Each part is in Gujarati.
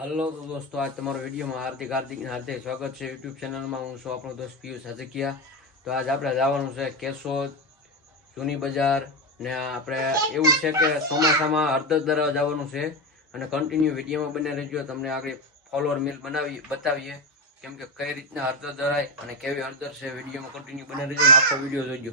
हेलो तो दोस्तों, आज તમારો વિડીયોમાં હાર્દિક સ્વાગત છે। યુટ્યુબ ચેનલમાં હું છું આપણો દોસ્ત પિયુષ હાજકિયા। તો આજ આપણે જવાનું છે કેશોદ જૂની બજાર ને આપણે એવું છે કે ચોમાસામાં હળદર દરાવા જવાનું છે અને કન્ટિન્યુ વિડીયોમાં બને રહેજો। તમને આગળ ફોલોઅર મિલ બતાવીએ કેમ કે કઈ રીતના હળદર દરાય અને કેવી હળદર છે વિડીયોમાં કન્ટિન્યુ બને રહેજો અને આખો વિડીયો જોજો।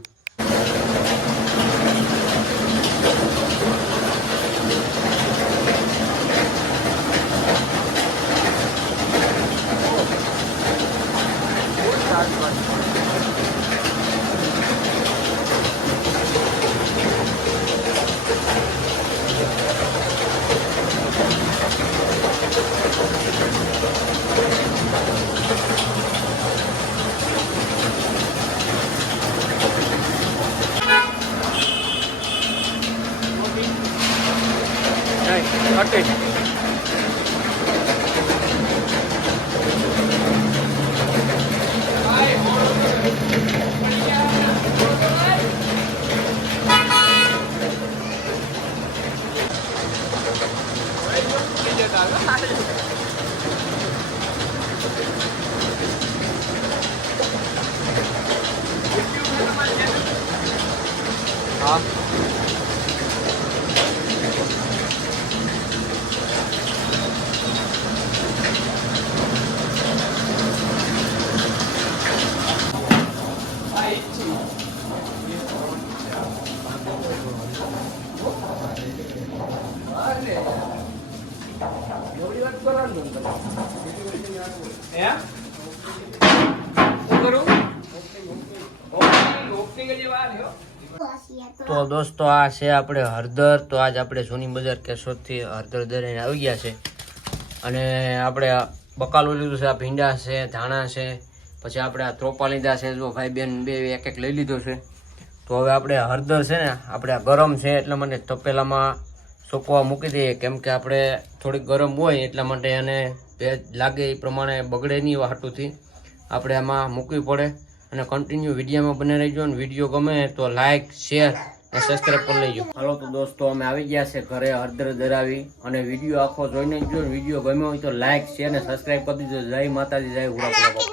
हाँ तो दोस्तों आ છે આપણે હળદર। તો આજ આપણે જૂની બજાર કેશોદ થી હળદર દરાઈને આવી ગયા છે અને આપણે બકાલું લીધું છે, આ ભીંડા છે, ધાણા છે, પછી આપણે આ ત્રોપા લીધા છે। જો ભાઈ બેન બે એક એક લઈ લીધો છે। તો હવે આપણે હળદર છે ને આપણે ગરમ છે એટલા માટે તપેલામાં સૂકવા મૂકી દઈએ કેમ કે આપણે થોડીક ગરમ હોય એટલા માટે એને ભેજ લાગે એ પ્રમાણે બગડે નહીં હાટુથી આપણે આમાં મૂકવી પડે અને કન્ટિન્યુ વિડીયોમાં બને રહેજો અને વિડીયો ગમે તો લાઈક શેર અને સબસ્ક્રાઇબ કરી લેજો। હાલો તો દોસ્તો અમે આવી ગયા છે ઘરે હળદર દરાવી અને વિડીયો આખો જોઈને જો વિડીયો ગમ્યો હોય તો લાઈક શેર અને સબસ્ક્રાઇબ કરી દેજો। જય માતાજી, જય હુરા.